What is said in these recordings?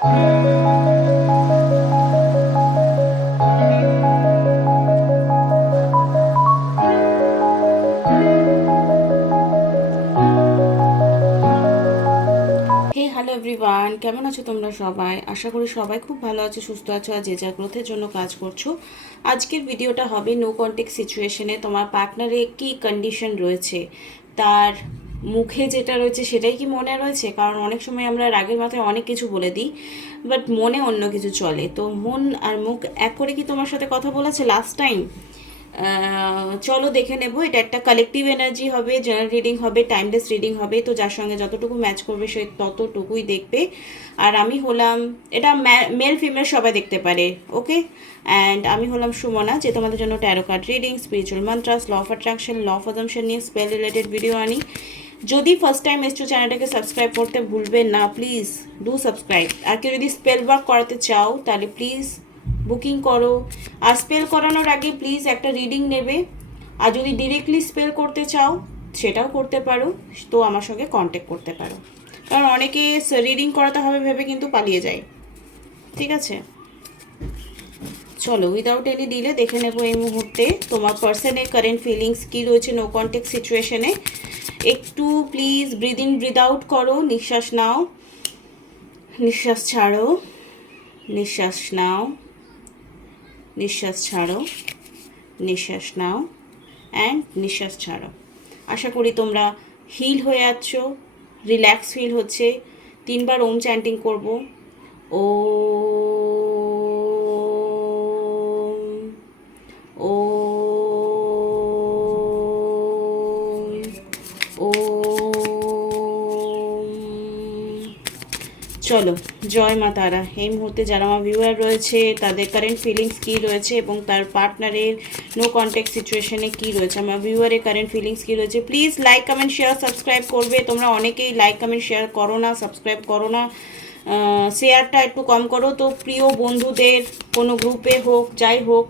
Hello everyone, কেমন আছো তোমরা সবাই? আশা করি সবাই খুব ভালো আছো, সুস্থ আছো আর যে যার গ্রোথের জন্য কাজ করছো। আজকের ভিডিওটা হবে নো কন্টেক্ট সিচুয়েশনে তোমার পার্টনারে কি কন্ডিশন রয়েছে, তার মুখে যেটা রয়েছে সেটাই কি মনে রয়েছে। কারণ অনেক সময় আমরা রাগের মাথায় অনেক কিছু বলে দিই, বাট মনে অন্য কিছু চলে। তো মন আর মুখ এক করে কি তোমার সাথে কথা বলেছে লাস্ট টাইম? চলো দেখে নেব। এটা একটা কালেকটিভ এনার্জি হবে, জেনারেল রিডিং হবে, টাইমলেস রিডিং হবে। তো যার সঙ্গে যতটুকু ম্যাচ করবে সে ততটুকুই দেখবে। আর আমি হলাম, এটা মেল ফিমেল সবাই দেখতে পারে, ওকে। অ্যান্ড আমি হলাম সুমনা, যে তোমাদের জন্য tarot card reading, spiritual mantras, law of attraction, law of assumption নিয়ে স্পেল রিলেটেড ভিডিও আনি। যদি ফার্স্ট টাইম এসছো চ্যানেলটাকে সাবস্ক্রাইব করতে ভুলবেন না, প্লিজ ডু সাবস্ক্রাইব। আর কেউ যদি স্পেল ওয়ার্ক করাতে চাও তাহলে প্লিজ বুকিং করো। আর স্পেল করানোর আগে প্লিজ একটা রিডিং নেবে। আর যদি ডিরেক্টলি স্পেল করতে চাও সেটাও করতে পারো, তো আমার সঙ্গে কন্ট্যাক্ট করতে পারো। কারণ অনেকে রিডিং করাতে হবে ভেবে কিন্তু পালিয়ে যায়, ঠিক আছে। চলো উইদাউট এনি ডিলে দেখে নেব এই মুহূর্তে তোমার পার্সনের কারেন্ট ফিলিংস কী রয়েছে নো কন্ট্যাক্ট সিচুয়েশনে। একটু please breathe in breathe out করো, নিঃশ্বাস নাও, নিঃশ্বাস ছাড়ো, নিঃশ্বাস নাও, নিঃশ্বাস ছাড়ো, নিঃশ্বাস নাও অ্যান্ড নিঃশ্বাস ছাড়ো। আশা করি তোমরা হিল হয়ে যাচ্ছো, রিল্যাক্স ফিল হচ্ছে। 3 বার ওম চ্যান্টিং করব। ও ও ও চলো জয় মা তারা। এই মুহূর্তে যারা আমার ভিউয়ার রয়েছে তাদের কারেন্ট ফিলিংস কী রয়েছে এবং তার পার্টনারের নো কন্ট্যাক্ট সিচুয়েশনে কী রয়েছে, আমার ভিউয়ারের কারেন্ট ফিলিংস কী রয়েছে, please like comment share subscribe করবে। তোমরা অনেকেই লাইক কমেন্ট শেয়ার করো না, সাবস্ক্রাইব করো না, শেয়ারটা একটু কম করো। তো প্রিয় বন্ধুদের কোনো গ্রুপে হোক যাই হোক,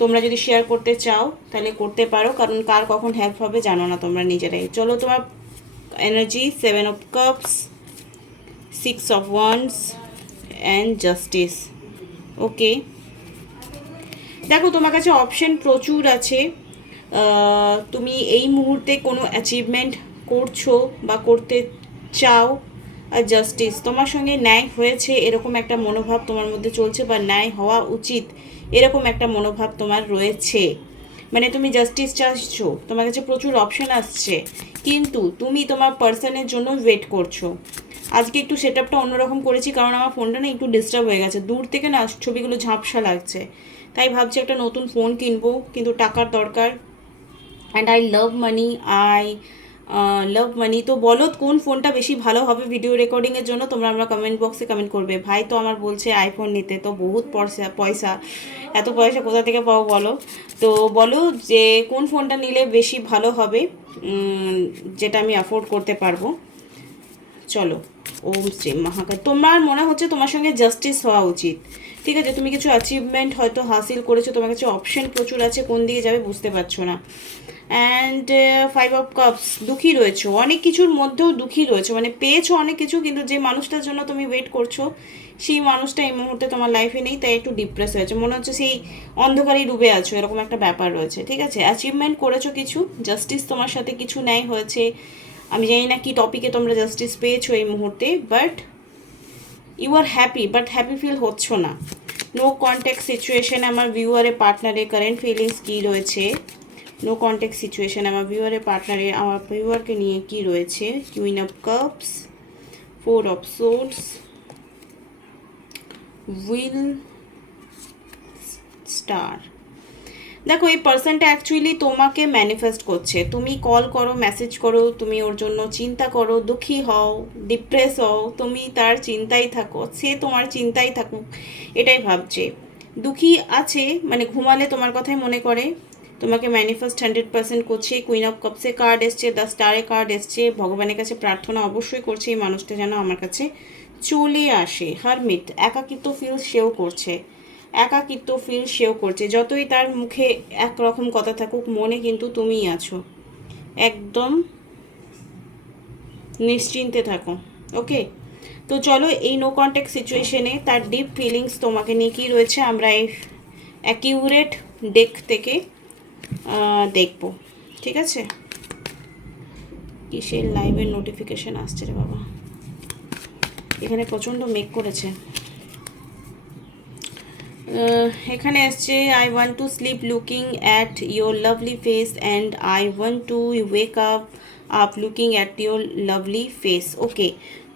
তোমরা যদি শেয়ার করতে চাও তাহলে করতে পারো, কারণ কার কখন হেল্প হবে জানো না তোমরা নিজেরাই। চলো তোমার energy 7 of cups, 6 of wands and justice, ওকে। দেখো তোমার কাছে অপশন প্রচুর আছে। তুমি এই মুহূর্তে কোনো অ্যাচিভমেন্ট করছো বা করতে চাও। আর জাস্টিস, তোমার সঙ্গে ন্যায় হয়েছে এরকম একটা মনোভাব তোমার মধ্যে চলছে, বা ন্যায় হওয়া উচিত এরকম একটা মনোভাব তোমার রয়েছে। মানে তুমি জাস্টিস চাইছো, তোমার কাছে প্রচুর অপশন আসছে, কিন্তু তুমি তোমার পার্সনের জন্য ওয়েট করছো। আজকে একটু সেট আপটা অন্যরকম করেছি, কারণ আমার ফোনটা না একটু ডিস্টার্ব হয়ে গেছে, দূর থেকে না ছবিগুলো ঝাপসা লাগছে। তাই ভাবছি একটা নতুন ফোন কিনবো, কিন্তু টাকার দরকার। And I love money, I love money. তো বলো কোন ফোনটা বেশি ভালো হবে ভিডিও রেকর্ডিংয়ের জন্য, তোমরা আমরা কমেন্ট বক্সে কমেন্ট করবে। ভাই তো আমার বলছে আইফোন নিতে, তো বহুত পয়সা, এত পয়সা কোথা থেকে পাবো বলো। তো বলো যে কোন ফোনটা নিলে বেশি ভালো হবে, যেটা আমি অ্যাফোর্ড করতে পারবো। চলো ওম শ্রী মহাকাল। তোমার মনে হচ্ছে তোমার সঙ্গে জাস্টিস হওয়া উচিত, ঠিক আছে। তুমি কিছু অ্যাচিভমেন্ট হয়তো হাসিল করেছো, তোমার কাছে অপশন প্রচুর আছে, কোন দিকে যাবে বুঝতে পারছো না। অ্যান্ড 5 অফ কাপস, দুঃখী রয়েছো, অনেক কিছুর মধ্যেও দুঃখী রয়েছো, মানে পেয়েছো অনেক কিছু, কিন্তু যে মানুষটার জন্য তুমি ওয়েট করছো সেই মানুষটা এই মুহূর্তে তোমার লাইফে নেই, তাই একটু ডিপ্রেস হয়েছে, মনে হচ্ছে সেই অন্ধকারেই ডুবে আছো, এরকম একটা ব্যাপার রয়েছে, ঠিক আছে। অ্যাচিভমেন্ট করেছো কিছু, জাস্টিস তোমার সাথে কিছু ন্যায় হয়েছে। আমি জানি না কি টপিকে তোমরা জাস্টিস পেয়েছো এই মুহূর্তে, but you are happy, but happy feel হচ্ছ না। নো কন্ট্যাক্ট সিচুয়েশন, আমার ভিউয়ারের পার্টনারের কারেন্ট ফিলিংস কী রয়েছে। নো কন্ট্যাক্ট সিচুয়েশন, আমার ভিউয়ারের পার্টনারে আমার ভিউয়ারকে নিয়ে কী রয়েছে। Queen of cups, 4 of swords, wheel, star. দেখো এই পার্সনটা অ্যাকচুয়ালি তোমাকে ম্যানিফেস্ট করছে। তুমি কল করো, মেসেজ করো, তুমি ওর জন্য চিন্তা করো, দুঃখী হও, ডিপ্রেস হও, তুমি তার চিন্তাই থাকো, সে তোমার চিন্তাই থাকুক, এটাই ভাবছে। দুঃখী আছে মানে ঘুমালে তোমার কথাই মনে করে, তোমাকে ম্যানিফেস্ট 100% করছে। কুইন অফ কাপসে কার্ড এসছে, দ্য স্টারে কার্ড এসছে। ভগবানের কাছে প্রার্থনা অবশ্যই করছে এই মানুষটা যেন আমার কাছে চলে আসে। হারমিট, একাকিত্ব ফিল সেও করছে, একাকিত্ব ফিল সেও করছে। যতই তার মুখে একরকম কথা থাকুক, মনে কিন্তু তুমিই আছো। একদম নিশ্চিন্তে থাকো, ওকে। তো চলো এই নো কন্ট্যাক্ট সিচুয়েশনে তার ডিপ ফিলিংস তোমাকে নিয়ে কী রয়েছে আমরা এই অ্যাকিউরেট ডেক থেকে দেখব, ঠিক আছে? কিসের লাইভের নোটিফিকেশান আসছে রে বাবা, এখানে প্রচণ্ড মেঘ করেছে। এখানে আসছে I want to sleep looking at your lovely face and I want to wake up looking at your lovely face. Okay,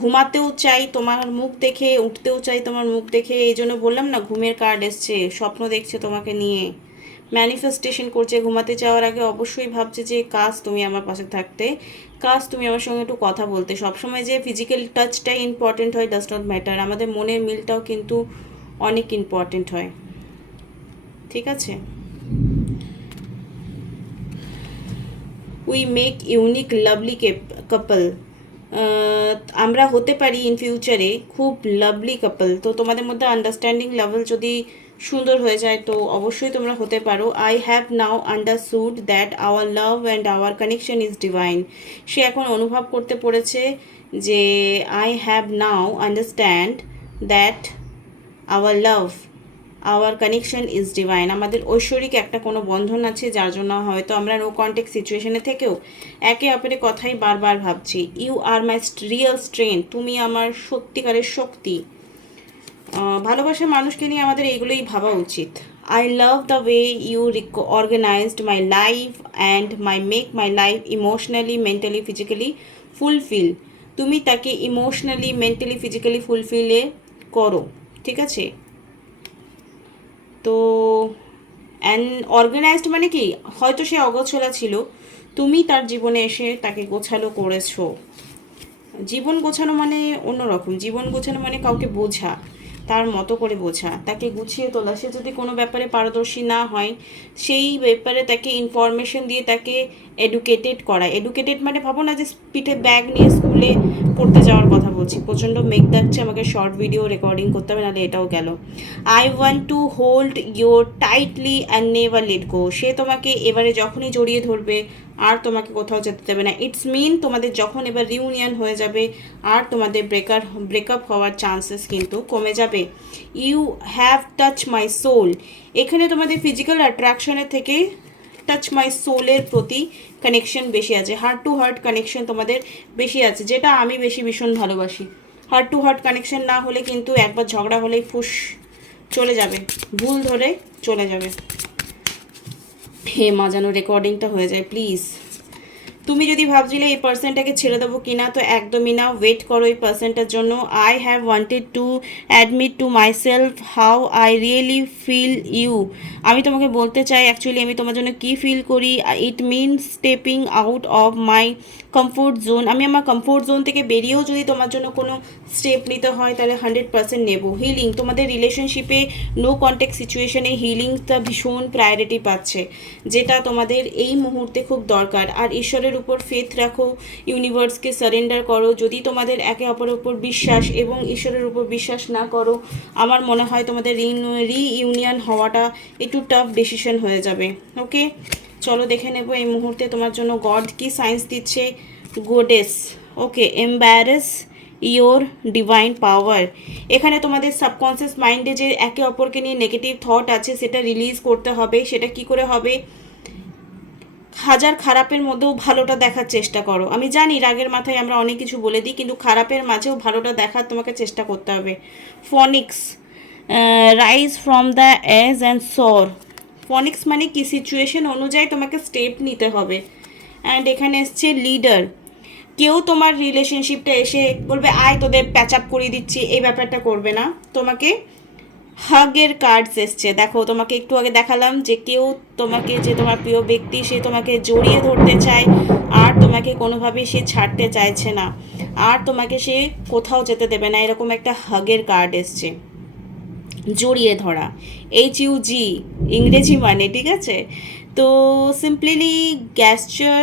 ঘুমাতেও চাই তোমার মুখ দেখে, উঠতেও চাই তোমার মুখ দেখে, এই জন্য বললাম না ঘুমের কার্ড এসছে, স্বপ্ন দেখছে তোমাকে নিয়ে, ম্যানিফেস্টেশন করছে। ঘুমাতে যাওয়ার আগে অবশ্যই ভাবছে যে কাজ তুমি আমার পাশে থাকতে, কাজ তুমি আমার সঙ্গে একটু কথা বলতে। সবসময় যে ফিজিক্যাল টাচটাই ইম্পর্টেন্ট হয় ডাজ নট ম্যাটার, আমাদের মনের মিলটাও কিন্তু অনেক ইম্পর্টেন্ট হয়, ঠিক আছে? উই মেক ইউনিক লাভলি কাপল, আমরা হতে পারি ইন ফিউচারে খুব লাভলি কাপল। তো তোমাদের মধ্যে আন্ডারস্ট্যান্ডিং লেভেল যদি সুন্দর হয়ে যায় তো অবশ্যই তোমরা হতে পারো। I have now understood that our love and our connection is divine. সে এখন অনুভব করতে পড়েছে যে I have now understand that our love our connection is divine. আমাদের ঐশ্বরিক একটা কোনো বন্ধন আছে, যার জন্য হয়তো আমরা নো কন্ট্যাক্ট সিচুয়েশনে থেকেও একে অপরের কথাই বারবার ভাবছি। You are my real strength, তুমি আমার সত্যিকারের শক্তি। ভালোবাসার মানুষকে নিয়ে আমাদের এইগুলোই ভাবা উচিত। I love the way you organized my life and make my life emotionally mentally physically fulfill. তুমি তাকে ইমোশনালি মেন্টালি ফিজিক্যালি ফুলফিলে করো, ঠিক আছে? তো অর্গানাইজড মানে কি, হয়তো সে অগোছলা ছিল, তুমি তার জীবনে এসে তাকে গোছালো করেছো। জীবন গোছানো মানে অন্যরকম, জীবন গোছানো মানে কাউকে বোঝা, তার মতো করে বোঝা, তাকে গুছিয়ে তোলা। সে যদি কোনো ব্যাপারে পারদর্শী না হয় সেই ব্যাপারে তাকে ইনফরমেশন দিয়ে তাকে এডুকেটেড করা। এডুকেটেড মানে ভাবো না যে পিঠে ব্যাগ নিয়ে স্কুলে পড়তে যাওয়ার কথা বলছি। প্রচণ্ড মেঘ ডাকছে, আমাকে শর্ট ভিডিও রেকর্ডিং করতে হবে, নাহলে এটাও গেল। I want to hold your tightly and never let go. সে তোমাকে এবারে যখনই জড়িয়ে ধরবে আর তোমাকে কোথাও যেতে দেবে না। ইটস মিন তোমাদের যখন এবার রিউনিয়ন হয়ে যাবে আর তোমাদের ব্রেকআপ হওয়ার চান্সেস কিন্তু কমে যাবে। You have touch my soul, এখানে তোমাদের ফিজিক্যাল অ্যাট্রাকশনের থেকে টাচ মাই সোলের প্রতি কানেকশন বেশি আছে, হার্ট টু হার্ট কানেকশন তোমাদের বেশি আছে, যেটা আমি ভীষণ ভালোবাসি। হার্ট টু হার্ট কানেকশন না হলে কিন্তু একবার ঝগড়া হলেই ফুস চলে যাবে, ভুল ধরে চলে যাবে। হে মা, যেন রেকর্ডিংটা হয়ে যায় প্লিজ। তুমি যদি ভাবছিলে এই পার্সনটাকে ছেড়ে দেবো কিনা, তো একদমই না, ওয়েট করো এই পার্সনটার জন্য। I have wanted to admit to myself how I really feel you. আমি তোমাকে বলতে চাই অ্যাকচুয়ালি আমি তোমার জন্য কী ফিল করি। It means stepping out of my comfort zone. আমি আমার কমফোর্ট জোন থেকে বেরিয়েও যদি তোমার জন্য কোনো স্টেপ নিতে হয় তাহলে 100% নেব। হিলিং, তোমাদের রিলেশনশিপে নো কন্ট্যাক্ট সিচুয়েশনে হিলিংটা ভীষণ প্রায়োরিটি পাচ্ছে, যেটা তোমাদের এই মুহূর্তে খুব দরকার। আর ঈশ্বরের উপর ফেথ রাখো, ইউনিভার্সকে সারেন্ডার করো। যদি তোমাদের একে অপরের উপর বিশ্বাস এবং ঈশ্বরের উপর বিশ্বাস না করো, আমার মনে হয় তোমাদের রিইউনিয়ন হওয়াটা একটু টাফ ডিসিশন হয়ে যাবে। ওকে, চলো দেখে নেব এই মুহূর্তে তোমার জন্য গড কি সায়েন্স দিচ্ছে। গোডেস, ওকে, এম্বারেস ইয়োর ডিভাইন পাওয়ার। এখানে তোমাদের সাবকনসিয়াস মাইন্ডে যে একে অপরকে নিয়ে নেগেটিভ থট আছে সেটা রিলিজ করতে হবে। সেটা কি করে হবে? হাজার খারাপের মধ্যেও ভালোটা দেখার চেষ্টা করো। আমি জানি রাগের মাথায় আমরা অনেক কিছু বলে দিই, কিন্তু খারাপের মাঝেও ভালোটা দেখার তোমাকে চেষ্টা করতে হবে। Phoenix, rise from the edge and soar. Phoenix মানে কি, সিচুয়েশন অনুযায়ী তোমাকে স্টেপ নিতে হবে। অ্যান্ড এখানে এসছে লিডার। কেউ তোমার রিলেশনশিপটা এসে বলবে আয় তোদের প্যাচ আপ করিয়ে দিচ্ছি, এই ব্যাপারটা করবে না। তোমাকে হাগের কার্ডস এসছে, দেখো তোমাকে একটু আগে দেখালাম যে কেউ তোমাকে, যে তোমার প্রিয় ব্যক্তি, সে তোমাকে জড়িয়ে ধরতে চায় আর তোমাকে কোনোভাবেই সে ছাড়তে চাইছে না, আর তোমাকে সে কোথাও যেতে দেবে না, এরকম একটা হাগের কার্ড এসছে। জড়িয়ে ধরা, HUG ইংরেজি মানে, ঠিক আছে? তো সিম্পলি গ্যাস্টার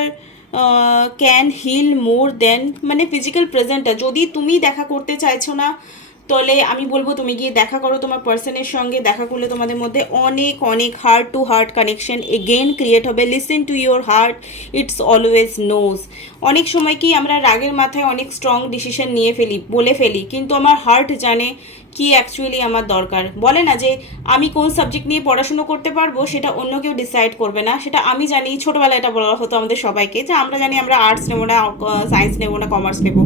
ক্যান হিল মোর দেন, মানে ফিজিক্যাল প্রেজেন্টটা যদি তুমি দেখা করতে চাইছো না তাহলে আমি বলবো তুমি গিয়ে দেখা করো তোমার পার্সনের সঙ্গে। দেখা করলে তোমাদের মধ্যে অনেক অনেক heart to heart connection again create হবে। Listen to your heart, it's always knows. অনেক সময় কি আমরা রাগের মাথায় অনেক স্ট্রং ডিসিশন নিয়ে ফেলি, বলে ফেলি, কিন্তু আমার হার্ট জানে কি অ্যাকচুয়ালি আমার দরকার। বলে না যে আমি কোন সাবজেক্ট নিয়ে পড়াশুনো করতে পারবো সেটা অন্য কেউ ডিসাইড করবে না, সেটা আমি জানি। ছোটোবেলায় এটা বলা হতো আমাদের সবাইকে যে আমরা জানি আমরা আর্টস নেবো না, সায়েন্স নেবো না, কমার্স নেবো।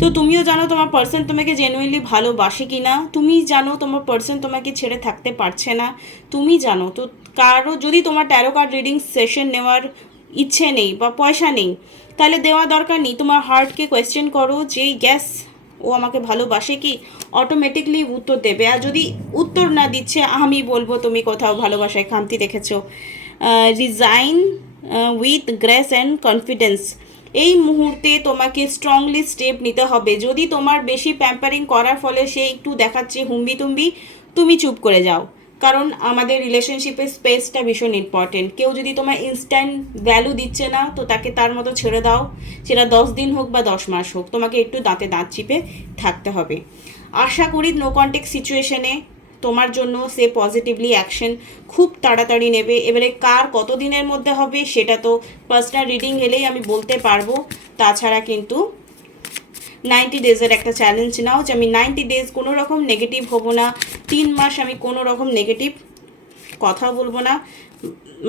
তো তুমিও জানো তোমার পার্সন তোমাকে জেনুইনলি ভালোবাসে কি না, তুমি জানো তোমার পার্সন তোমাকে ছেড়ে থাকতে পারছে না, তুমি জানো। তো কারো যদি তোমার ট্যারো কার্ড রিডিং সেশন নেওয়ার ইচ্ছে নেই বা পয়সা নেই, তাহলে দেওয়া দরকার নেই। তোমার হার্টকে কোয়েশ্চেন করো যে গ্যাস ও আমাকে ভালোবাসে কি, অটোমেটিকলি উত্তর দেবে। আর যদি উত্তর না দিচ্ছে, আমি বলবো তুমি কোথাও ভালোবাসায় খামতি রেখেছো। Resign with grace and confidence. এই মুহূর্তে তোমাকে স্ট্রংলি স্টেপ নিতে হবে। যদি তোমার বেশি প্যাম্পারিং করার ফলে সে একটু দেখাচ্ছে হুম্বি তুম্বি, তুমি চুপ করে যাও। কারণ আমাদের রিলেশনশিপের স্পেসটা ভীষণ ইম্পর্টেন্ট। কেউ যদি তোমার ইনস্ট্যান্ট ভ্যালু দিচ্ছে না, তো তাকে তার মতো ছেড়ে দাও। সেটা 10 দিন হোক বা 10 মাস হোক, তোমাকে একটু দাঁতে দাঁত চিপে থাকতে হবে। আশা করি নো কন্ট্যাক্ট সিচুয়েশনে তোমার জন্য সে পজিটিভলি অ্যাকশন খুব তাড়াতাড়ি নেবে। এবারে কার কত দিনের মধ্যে হবে সেটা তো পার্সোনাল রিডিং এলেই আমি বলতে পারবো। তাছাড়া কিন্তু 90 ডেজের একটা চ্যালেঞ্জ নাও যে আমি 90 ডেজ কোনো রকম নেগেটিভ হবো না, 3 মাস আমি কোনো রকম নেগেটিভ কথা বলবো না।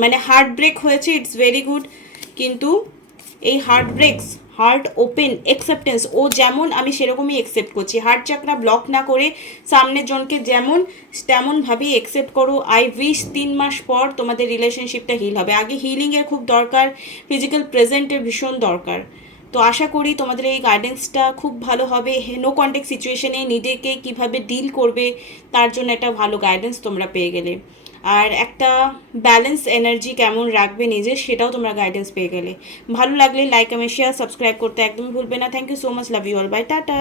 মানে হার্ট ব্রেক হয়েছে, ইটস ভেরি গুড, কিন্তু এই heart breaks, heart open acceptance, ও যেমন আমি সেরকমই অ্যাকসেপ্ট করছি। হার্ট চাকরা ব্লক না করে সামনের জনকে যেমন তেমনভাবেই অ্যাকসেপ্ট করো। আই উইশ 3 মাস পর তোমাদের রিলেশনশিপটা হিল হবে। আগে হিলিংয়ের খুব দরকার, ফিজিক্যাল প্রেজেন্টের ভীষণ দরকার। তো আশা করি তোমাদের এই গাইডেন্সটা খুব ভালো হবে। নো কন্ট্যাক্ট সিচুয়েশনে নিজেকে কিভাবে ডিল করবে তার জন্য একটা ভালো গাইডেন্স তোমরা পেয়ে গেলে। আর একটা ব্যালেন্স এনার্জি কেমন রাখবে নিজে, সেটাও তোমরা গাইডেন্স পেয়ে গেলে। ভালো লাগলে লাইক, কমেন্ট, শেয়ার, সাবস্ক্রাইব করতে একদমই ভুলবে না। Thank you so much, love you all, bye, tata.